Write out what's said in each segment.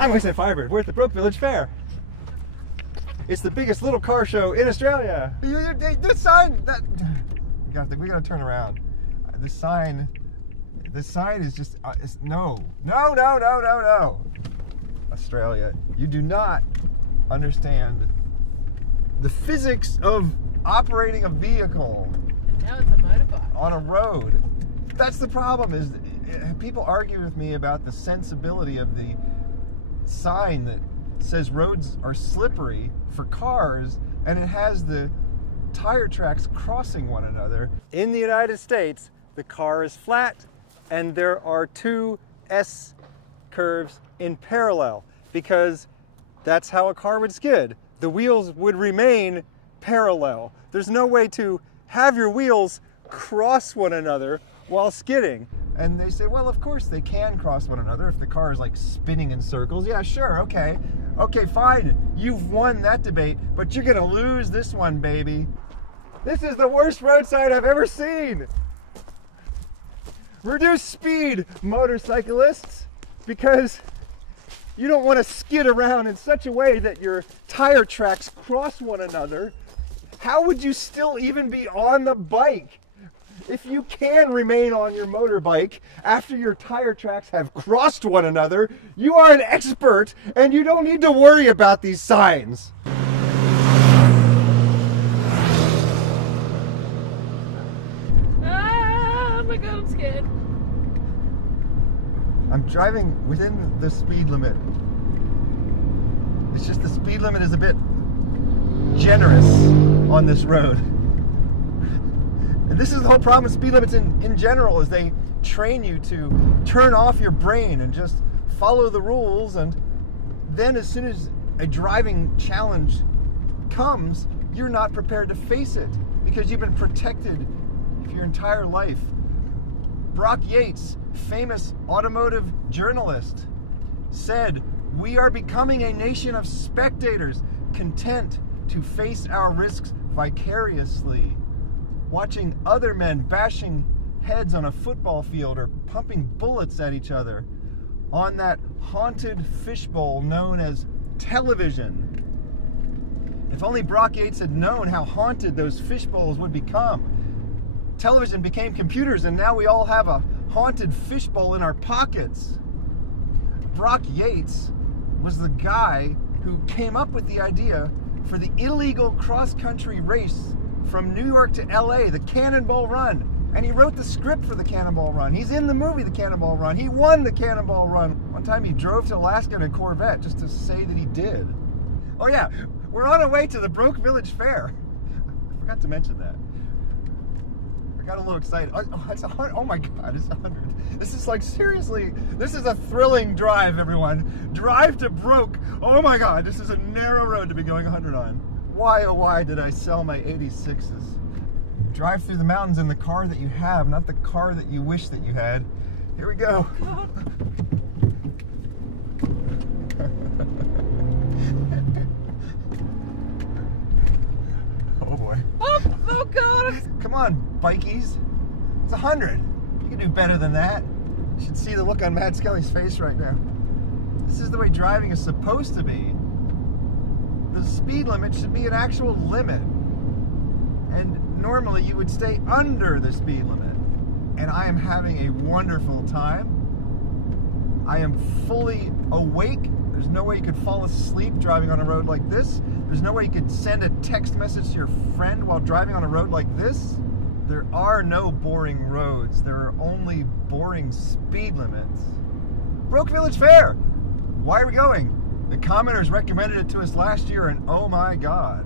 I'm WastelandFirebird. We're at the Broke Village Fair. It's the biggest little car show in Australia. This sign, we gotta turn around. The sign is just, no. Australia, you do not understand the physics of operating a vehicle. And now it's a motorbike. On a road. That's the problem, is people argue with me about the sensibility of the sign that says roads are slippery for cars, and it has the tire tracks crossing one another. In the United States, the car is flat and there are two S curves in parallel because that's how a car would skid. The wheels would remain parallel. There's no way to have your wheels cross one another while skidding. And they say, well, of course they can cross one another if the car is like spinning in circles. Yeah, sure, okay. Okay, fine, you've won that debate, but you're gonna lose this one, baby. This is the worst road sign I've ever seen. Reduce speed, motorcyclists, because you don't want to skid around in such a way that your tire tracks cross one another. How would you still even be on the bike? If you can remain on your motorbike after your tire tracks have crossed one another, you are an expert and you don't need to worry about these signs. Oh my god, I'm scared. I'm driving within the speed limit. It's just the speed limit is a bit generous on this road. And this is the whole problem with speed limits in general, is they train you to turn off your brain and just follow the rules, and then as soon as a driving challenge comes, you're not prepared to face it because you've been protected for your entire life. Brock Yates, famous automotive journalist, said, "We are becoming a nation of spectators, content to face our risks vicariously." Watching other men bashing heads on a football field or pumping bullets at each other on that haunted fishbowl known as television. If only Brock Yates had known how haunted those fishbowls would become. Television became computers, and now we all have a haunted fishbowl in our pockets. Brock Yates was the guy who came up with the idea for the illegal cross-country race from New York to LA, the Cannonball Run. And he wrote the script for the Cannonball Run. He's in the movie The Cannonball Run. He won the Cannonball Run. One time he drove to Alaska in a Corvette just to say that he did. Oh yeah, we're on our way to the Broke Village Fair. I forgot to mention that. I got a little excited. Oh, it's 100. Oh my God, it's 100. This is like, seriously, this is a thrilling drive, everyone. Drive to Broke. Oh my God, this is a narrow road to be going 100 on. Why, oh why did I sell my 86s? Drive through the mountains in the car that you have, not the car that you wish that you had. Here we go. Oh boy. Oh God. Come on, bikies. It's 100. You can do better than that. You should see the look on Matt Skelly's face right now. This is the way driving is supposed to be. The speed limit should be an actual limit. And normally you would stay under the speed limit. And I am having a wonderful time. I am fully awake. There's no way you could fall asleep driving on a road like this. There's no way you could send a text message to your friend while driving on a road like this. There are no boring roads. There are only boring speed limits. Broke Village Fair. Why are we going? The commenters recommended it to us last year, and oh my God,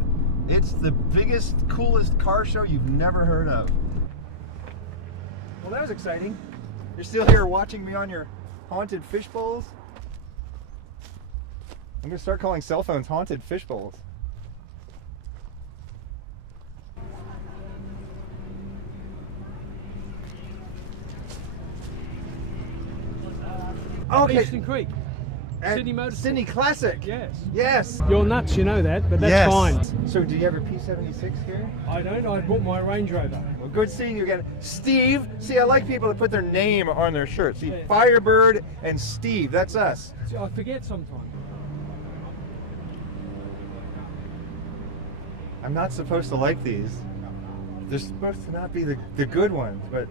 it's the biggest, coolest car show you've never heard of. Well, that was exciting. You're still here watching me on your haunted fishbowls? I'm gonna start calling cell phones haunted fishbowls. Okay. Eastern Creek. Sydney Motor. Sydney Classic. Yes. Yes. You're nuts, you know that, but that's Yes. fine. So do you have a P76 here? I don't. I bought my Range Rover. Well, good seeing you again. Steve, see, I like people that put their name on their shirt. See, Yeah. Firebird and Steve, that's us. See, I forget sometimes. I'm not supposed to like these. They're supposed to not be the good ones, but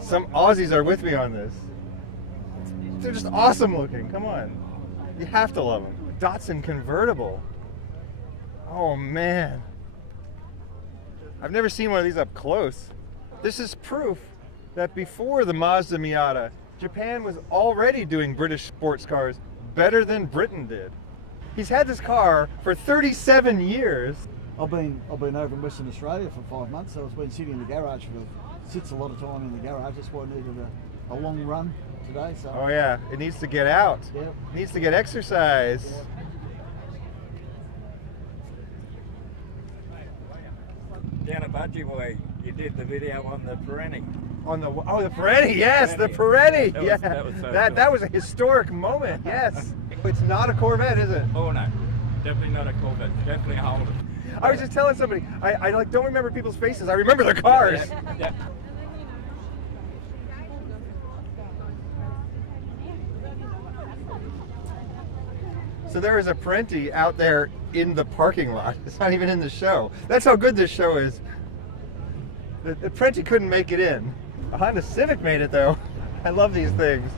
some Aussies are with me on this. They're just awesome looking, come on. You have to love them. Datsun convertible. Oh man. I've never seen one of these up close. This is proof that before the Mazda Miata, Japan was already doing British sports cars better than Britain did. He's had this car for 37 years. I've been over in Western Australia for 5 months, so I've been sitting in the garage sits a lot of time in the garage. That's why I needed a long run today. So. Oh yeah, it needs to get out. Yep. It needs to get exercise. Down at Budgie Way, you did the video on the Perenni. On the Perenni, yes, the Perenni. That was- Yeah, that was so that cool. was a historic moment. Yes, it's not a Corvette, is it? Oh no, definitely not a Corvette, definitely a Holden. I was just telling somebody, I like don't remember people's faces. I remember their cars. Yeah. So there is a Perenni out there in the parking lot. It's not even in the show. That's how good this show is. The Perenni couldn't make it in. A Honda Civic made it though. I love these things.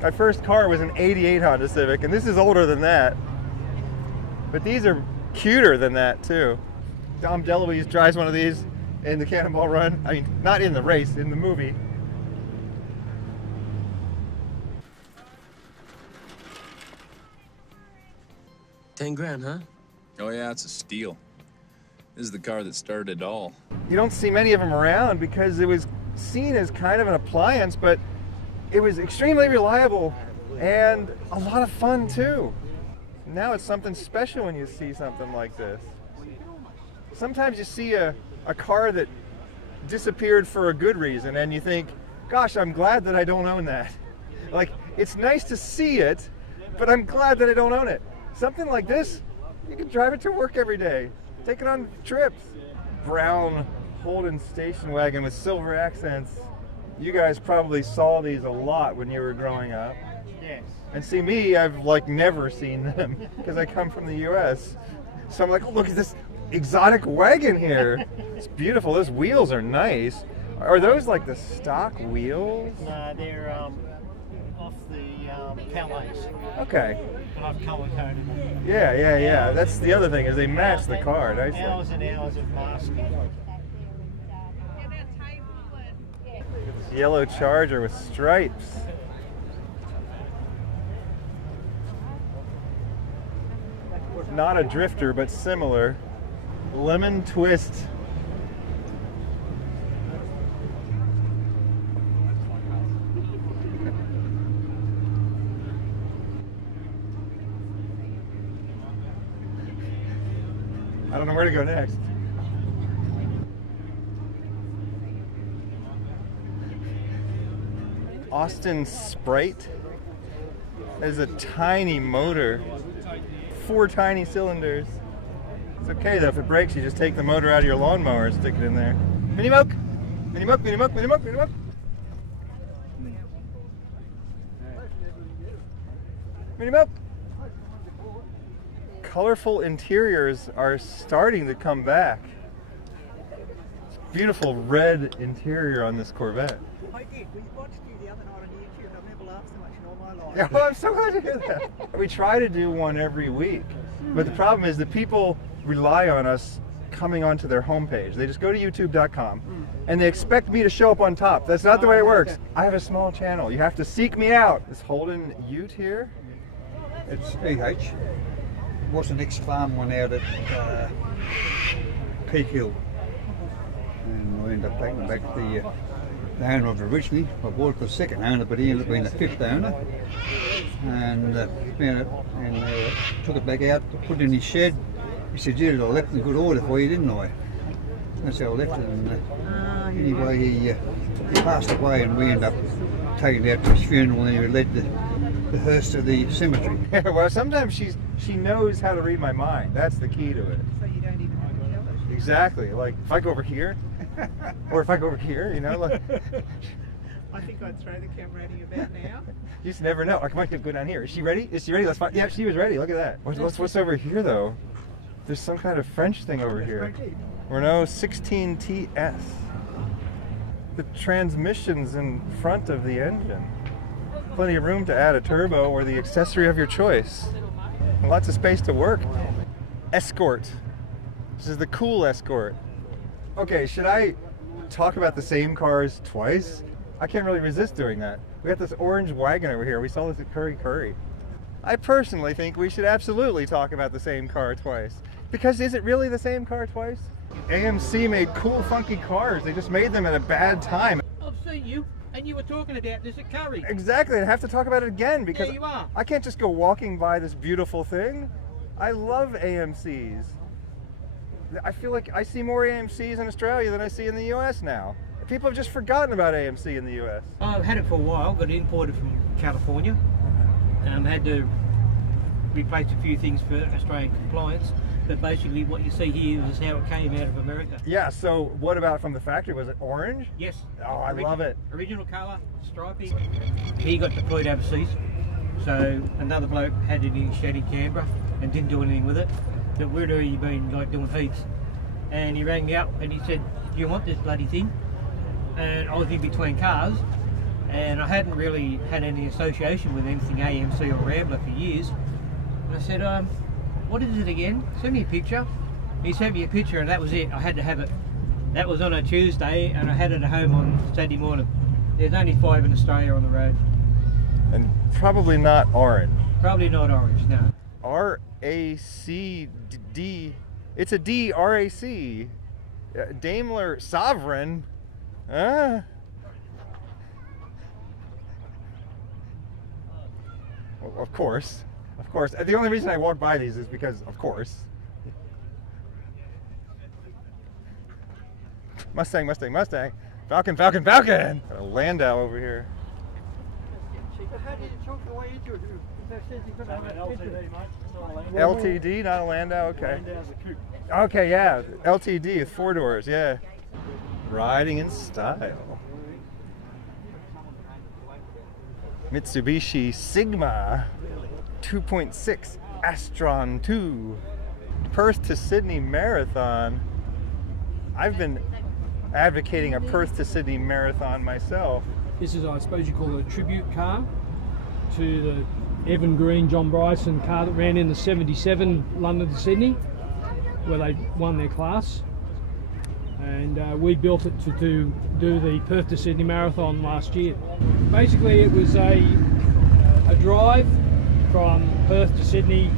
My first car was an '88 Honda Civic, and this is older than that. But these are cuter than that too. Dom DeLuise drives one of these in the Cannonball Run. I mean, not in the race, in the movie. $10,000, huh? Oh yeah, it's a steal. This is the car that started it all. You don't see many of them around because it was seen as kind of an appliance, but it was extremely reliable and a lot of fun too. Now it's something special when you see something like this. Sometimes you see a car that disappeared for a good reason and you think, gosh, I'm glad that I don't own that. Like, it's nice to see it, but I'm glad that I don't own it. Something like this, you can drive it to work every day, take it on trips. Brown Holden station wagon with silver accents. You guys probably saw these a lot when you were growing up. Yes. And see me, I've like never seen them because I come from the US. So I'm like, oh, look at this exotic wagon here. It's beautiful. Those wheels are nice. Are those like the stock wheels? No, they're off the Palais. Okay. But I've colour coded them. Yeah. That's the other thing is they match the car nicely. Hours and hours of masking. Yellow Charger with stripes. Not a drifter, but similar. Lemon twist. I don't know where to go next. Austin Sprite. That is a tiny motor. 4 tiny cylinders. It's okay though, if it breaks, you just take the motor out of your lawnmower and stick it in there. Mini Moke! Mini Moke, Mini Moke, Mini Moke, Mini Moke! Mini Moke! Colorful interiors are starting to come back. Beautiful red interior on this Corvette. I did. We watched you the other night on YouTube. I've never laughed so much in all my life. Yeah, well, I'm so glad to hear that. We try to do one every week, but the problem is that people rely on us coming onto their homepage. They just go to youtube.com and they expect me to show up on top. That's not the way it works. I have a small channel. You have to seek me out. This Holden Ute here. It's EH. Was an ex-farm one out at Peak Hill, and I ended up taking back the owner of it originally. I bought it the second owner, but he ended up being the 5th owner, and found it and took it back out, put it in his shed. He said, "Yeah, I left it in good order for you, didn't I?" That's how I left it. And anyway, he passed away, and we ended up taking it out to his funeral, and he led the hearse to the cemetery. Well, sometimes she knows how to read my mind. That's the key to it. So you don't even have to tell her. Exactly. Like if I go over here, or if I go over here, you know. Like, I think I'd throw the camera at you about now. you just never know. I might go down here. Is she ready? Is she ready? Let's find. Yeah, she was ready. Look at that. What's over here though? There's some kind of French thing over here. Renault 16TS. The transmission's in front of the engine. Plenty of room to add a turbo or the accessory of your choice. And lots of space to work. Escort. This is the cool Escort. Okay, should I talk about the same cars twice? I can't really resist doing that. We got this orange wagon over here. We saw this at Curry. I personally think we should absolutely talk about the same car twice. Because is it really the same car twice? AMC made cool, funky cars. They just made them at a bad time. I've seen you, and you were talking about this at Curry. Exactly, I have to talk about it again because There you are. I can't just go walking by this beautiful thing. I love AMCs. I feel like I see more AMCs in Australia than I see in the US now. People have just forgotten about AMC in the US. I've had it for a while, got it imported from California. Had to replace a few things for Australian compliance. But basically what you see here is how it came out of America. Yeah, so what about from the factory? Was it orange? Yes. Oh, I love it. Original colour, stripy. He got deployed overseas. So another bloke had it in his shed in Canberra and didn't do anything with it. But where have you been like doing heaps? And he rang me up and he said, do you want this bloody thing? And I was in between cars and I hadn't really had any association with anything AMC or Rambler for years. And I said, what is it again? Send me a picture. He sent me a picture and that was it. I had to have it. That was on a Tuesday and I had it at home on Saturday morning. There's only 5 in Australia on the road. And probably not orange. Probably not orange, no. R-A-C-D. It's a D, R-A-C. Daimler Sovereign. Well, of course. Of course. The only reason I walk by these is because, of course. Mustang, Mustang, Mustang. Falcon, Falcon, Falcon! Got a Landau over here. But how did you choke your way into it? LTD, not a Landau? Okay. Okay, yeah. LTD with 4 doors, yeah. Riding in style. Mitsubishi Sigma 2.6 Astron 2. Perth to Sydney Marathon. I've been advocating a Perth to Sydney Marathon myself. This is, I suppose you call it a tribute car to the Evan Green, John Bryson car that ran in the 77 London to Sydney, where they won their class. And we built it to do the Perth to Sydney Marathon last year. Basically it was a drive from Perth to Sydney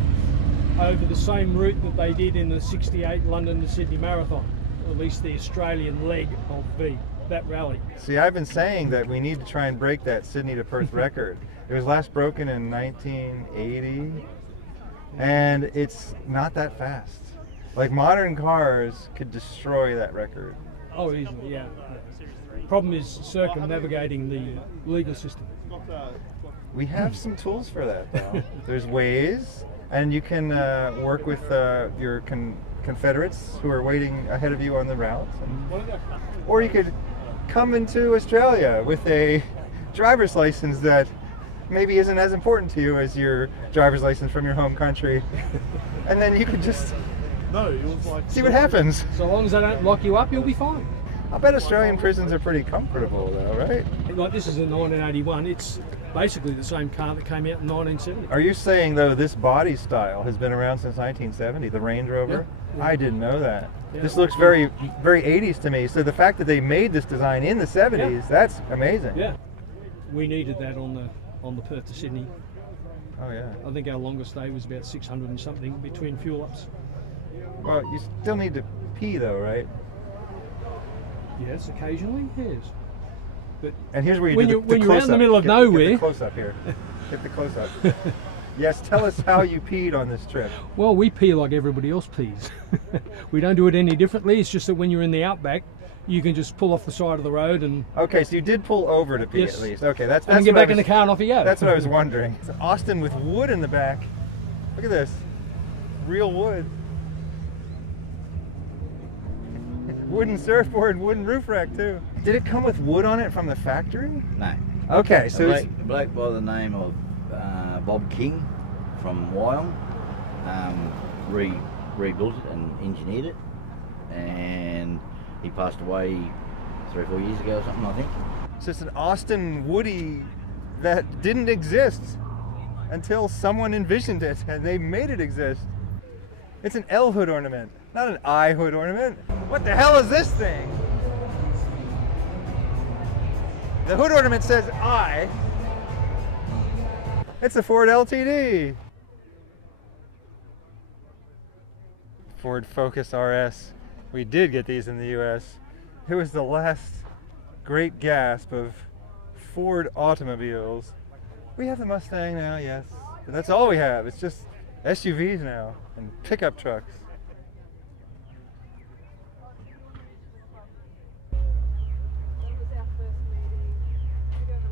over the same route that they did in the 68 London to Sydney Marathon, or at least the Australian leg of that rally. See, I've been saying that we need to try and break that Sydney to Perth record. It was last broken in 1980, and it's not that fast. Like modern cars could destroy that record. Oh, easily, yeah. Problem is circumnavigating the legal system. We have some tools for that, though. There's ways, and you can work with your confederates who are waiting ahead of you on the route. Or you could come into Australia with a driver's license that maybe isn't as important to you as your driver's license from your home country. And then you could just see what happens. So long as they don't lock you up, you'll be fine. I bet Australian prisons are pretty comfortable though, right? Like this is a 1981, it's basically the same car that came out in 1970. Are you saying though this body style has been around since 1970, the Range Rover? Yeah. I didn't know that. Yeah. This looks very, very 80s to me. So the fact that they made this design in the 70s, that's amazing. Yeah. We needed that on the Perth to Sydney. Oh yeah. I think our longest day was about 600 and something between fuel ups. Well, you still need to pee though, right? Yes, occasionally, yes. But and here's where you when do when you're out in the middle of nowhere. Get the close up here. Get the close up. Yes, tell us how you peed on this trip. Well, we pee like everybody else pees. We don't do it any differently. It's just that when you're in the outback, you can just pull off the side of the road and... Okay, so you did pull over to pee Yes. at least. Okay, that's and get what I back in the car and off you go. That's what I was wondering. It's Austin with wood in the back. Look at this. Real wood. Wooden surfboard, wooden roof rack too. Did it come with wood on it from the factory? No. Okay, so a bloke by the name of Bob King from Wyong rebuilt it and engineered it, and he passed away 3 or 4 years ago or something, I think. it's just an Austin Woody that didn't exist until someone envisioned it and they made it exist. It's an L hood ornament, not an I hood ornament. What the hell is this thing? The hood ornament says I. It's a Ford LTD. Ford Focus RS. We did get these in the US. It was the last great gasp of Ford automobiles. We have the Mustang now, yes. But that's all we have. It's just SUVs now and pickup trucks.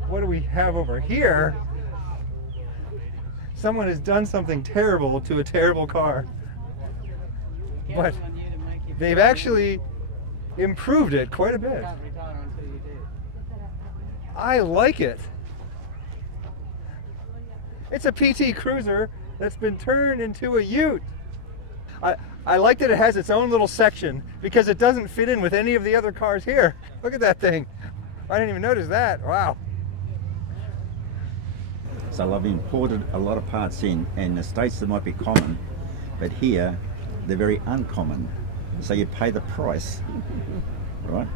What do we have over here? Someone has done something terrible to a terrible car. But they've actually improved it quite a bit. I like it. It's a PT Cruiser that's been turned into a ute. I like that it has its own little section because it doesn't fit in with any of the other cars here. Look at that thing. I didn't even notice that. Wow. So I've imported a lot of parts in the States that might be common, but here they're very uncommon. So you pay the price, right?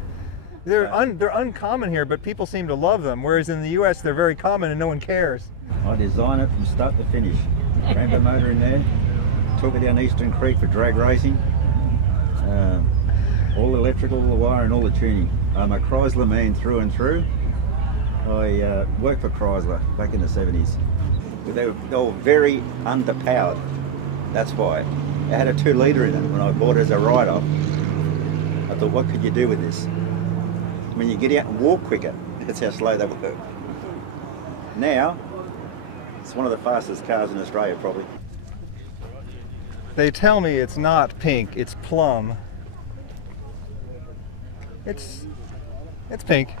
They're uncommon here, but people seem to love them, whereas in the US they're very common and no one cares. I designed it from start to finish. Rammed the motor in there, took it down Eastern Creek for drag racing, all the electrical, all the wire and all the tuning. I'm a Chrysler man through and through. I worked for Chrysler back in the 70s. But they were very underpowered, that's why. It had a 2-litre in it when I bought it as a write-off. I thought, what could you do with this? When you get out and walk quicker, that's how slow they work. Now, it's one of the fastest cars in Australia, probably. They tell me it's not pink, it's plum. It's pink.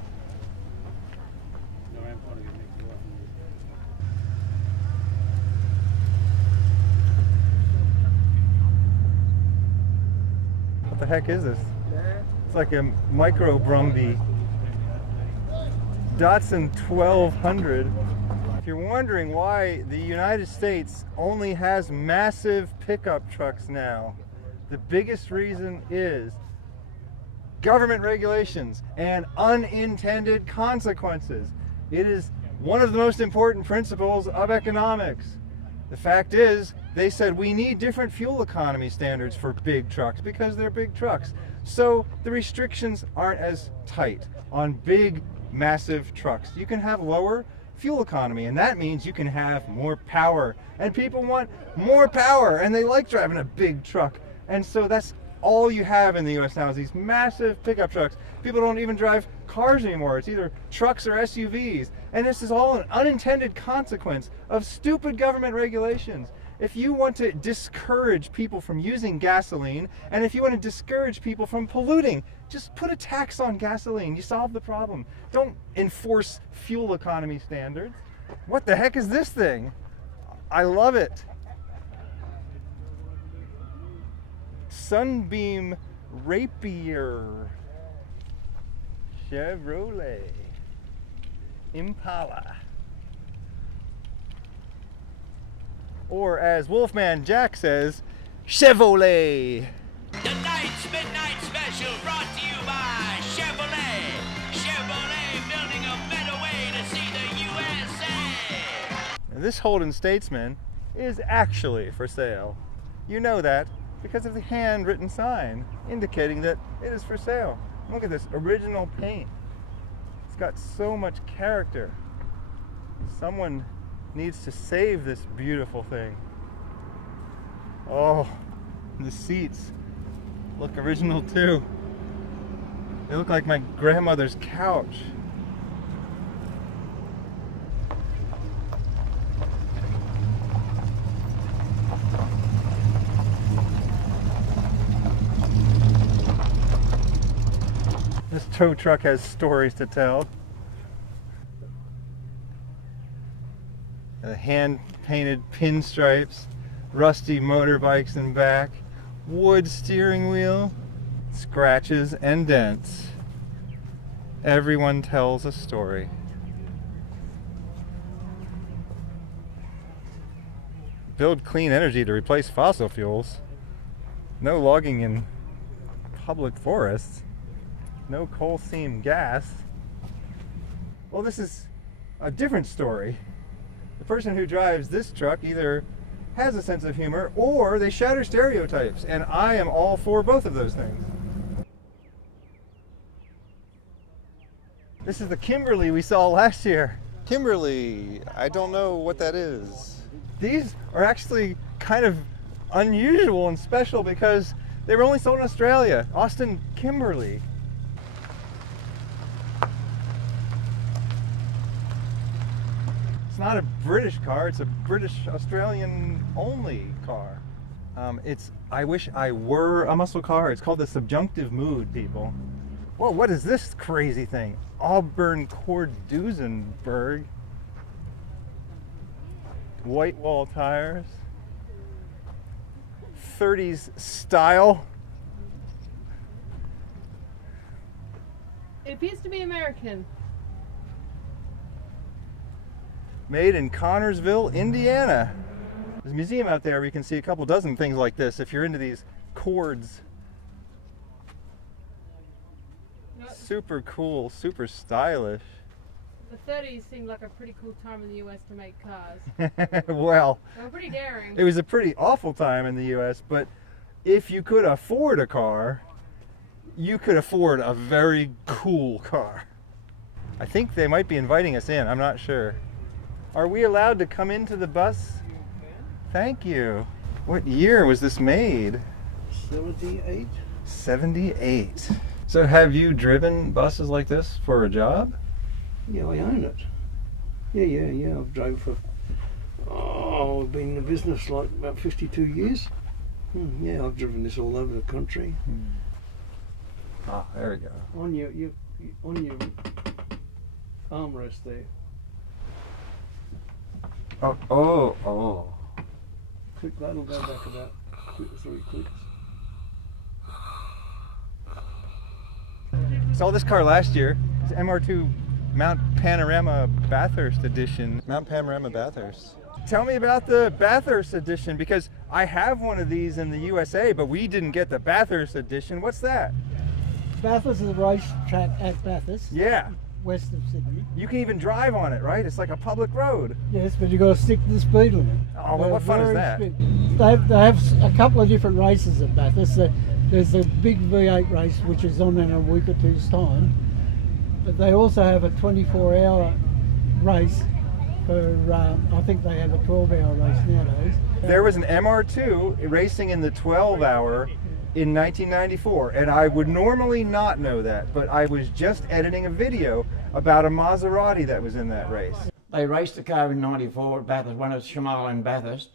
What the heck is this? It's like a micro Brumby. Datsun 1200. If you're wondering why the United States only has massive pickup trucks now, the biggest reason is government regulations and unintended consequences. It is one of the most important principles of economics. The fact is, they said we need different fuel economy standards for big trucks because they're big trucks. So the restrictions aren't as tight on big, massive trucks. You can have lower fuel economy, and that means you can have more power. And people want more power, and they like driving a big truck. And so that's all you have in the US now is these massive pickup trucks. People don't even drive cars anymore. It's either trucks or SUVs. And this is all an unintended consequence of stupid government regulations. If you want to discourage people from using gasoline, and if you want to discourage people from polluting, just put a tax on gasoline. You solve the problem. Don't enforce fuel economy standards. What the heck is this thing? I love it. Sunbeam Rapier. Chevrolet. Impala. Or as Wolfman Jack says, Chevrolet. Tonight's Midnight Special brought to you by Chevrolet. Chevrolet building a better way to see the USA. This Holden Statesman is actually for sale. You know that because of the handwritten sign indicating that it is for sale. Look at this original paint. It's got so much character. Someone needs to save this beautiful thing. Oh, the seats look original too. They look like my grandmother's couch. This tow truck has stories to tell. Hand-painted pinstripes, rusty motorbikes in back, wood steering wheel, scratches and dents. Everyone tells a story. Build clean energy to replace fossil fuels. No logging in public forests. No coal seam gas. Well, this is a different story. The person who drives this truck either has a sense of humor or they shatter stereotypes, and I am all for both of those things. This is the Kimberly we saw last year. Kimberly, I don't know what that is. These are actually kind of unusual and special because they were only sold in Australia. Austin Kimberly. It's not a British car, it's a British-Australian only car. I wish I were a muscle car. It's called the subjunctive mood, people. Whoa, what is this crazy thing? Auburn Cord Duesenberg. White wall tires. 30s style. It appears to be American. Made in Connorsville, Indiana. There's a museum out there where you can see a couple dozen things like this if you're into these cords. Super cool, super stylish. The 30s seemed like a pretty cool time in the US to make cars. Well, They were pretty daring. it was a pretty awful time in the US, but if you could afford a car, you could afford a very cool car. I think they might be inviting us in, I'm not sure. Are we allowed to come into the bus? Thank you. What year was this made? 78. 78. So have you driven buses like this for a job? Yeah, I own it. Yeah. I've drove for, I've been in the business like about 52 years. Yeah, I've driven this all over the country. Ah, there we go. On your armrest there. Oh. Click that'll go back about 2 or 3 clicks. Saw this car last year. It's MR2 Mount Panorama Bathurst Edition. Mount Panorama Bathurst. Tell me about the Bathurst Edition, because I have one of these in the USA, but we didn't get the Bathurst Edition. What's that? Bathurst is a racetrack at Bathurst. Yeah. West of Sydney. You can even drive on it, right? It's like a public road. Yes, but you've got to stick to the speed limit. Oh, well, what fun is that? They have a couple of different races at Bathurst. There's the big V8 race, which is on in a week or two's time. But they also have a 24-hour race for, I think they have a 12-hour race nowadays. There was an MR2 racing in the 12-hour in 1994, and I would normally not know that, but I was just editing a video about a Maserati that was in that race. They raced the car in 94 at Bathurst, one at Shamal in Bathurst.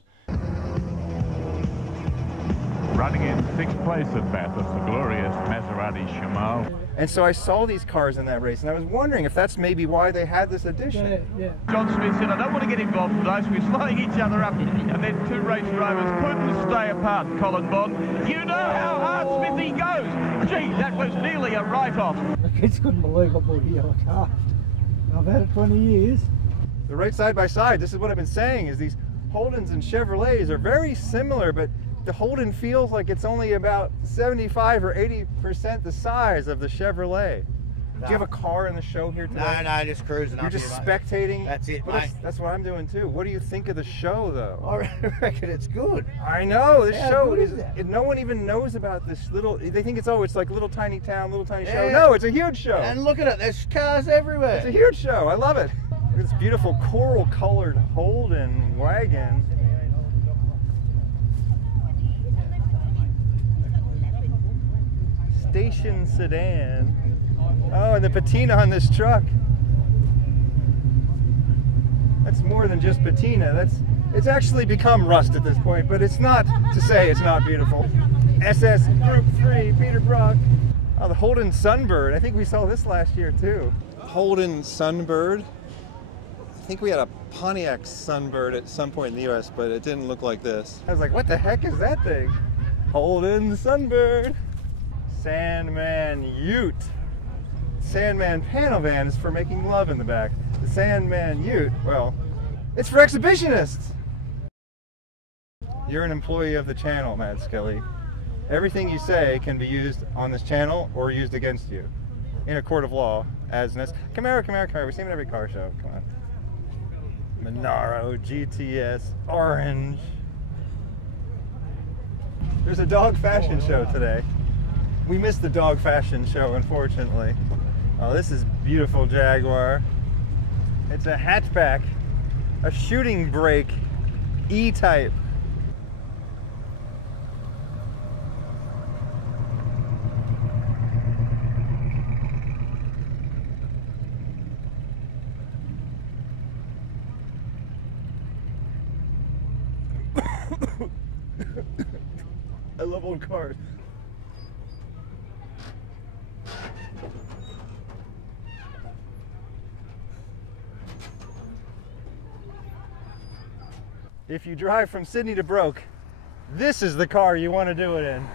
Running in 6th place at Bathurst, the glorious Maserati Shamal. And so I saw these cars in that race, and I was wondering if that's maybe why they had this edition. Yeah. John Smith said, I don't want to get involved in those, we're slowing each other up. And then 2 race drivers couldn't stay apart, Colin Bond. You know how hard Smithy goes. Gee, that was nearly a write-off. The kids couldn't believe I bought a yellow car. I've had it 20 years. They're right side by side. This is what I've been saying, is these Holdens and Chevrolets are very similar, but the Holden feels like it's only about 75 or 80% the size of the Chevrolet. Do you have a car in the show here today? No, just cruising. You're just spectating? That's it, Well, mate. that's what I'm doing too. What do you think of the show, though? I reckon it's good. I know, this How show good is, is that? no one even knows about this little, they think it's like little tiny town, little tiny show. Yeah. No, it's a huge show. And look at it, there's cars everywhere. It's a huge show, I love it. Look at this beautiful coral colored Holden wagon. Station sedan. Oh, and the patina on this truck. That's more than just patina. It's actually become rust at this point, but it's not to say it's not beautiful. SS Group 3, Peter Brock. Oh, the Holden Sunbird. I think we saw this last year too. Holden Sunbird. I think we had a Pontiac Sunbird at some point in the US, but it didn't look like this. I was like, what the heck is that thing? Holden Sunbird. Sandman Ute. Sandman panel van is for making love in the back. The Sandman Ute, well, it's for exhibitionists. You're an employee of the channel, Matt Skelly. Everything you say can be used on this channel or used against you in a court of law as an... Come here. We see him at every car show. Come on. Monaro GTS Orange. There's a dog fashion show today. We missed the dog fashion show, unfortunately. Oh, this is beautiful Jaguar. It's a hatchback, a shooting brake E-Type. I love old cars. If you drive from Sydney to Broke, this is the car you want to do it in.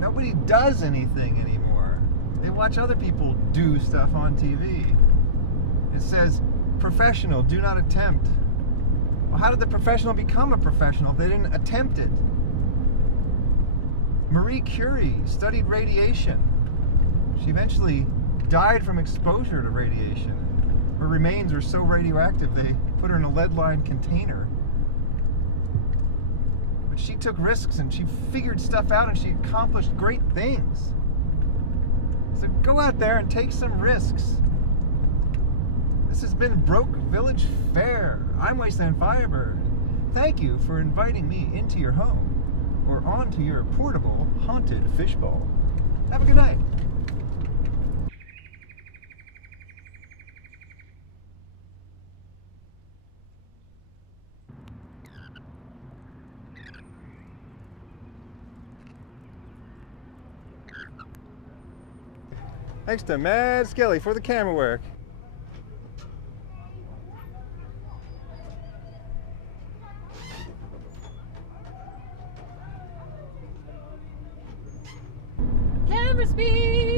Nobody does anything anymore. They watch other people do stuff on TV. It says, professional, do not attempt. Well, how did the professional become a professional if they didn't attempt it? Marie Curie studied radiation. She eventually died from exposure to radiation. Her remains were so radioactive they put her in a lead-lined container. But she took risks and she figured stuff out and she accomplished great things. So go out there and take some risks. This has been Broke Village Fair. I'm WastelandFirebird. Thank you for inviting me into your home or onto your portable haunted fishbowl. Have a good night. Thanks to Matt Skelly for the camera work. Camera speed!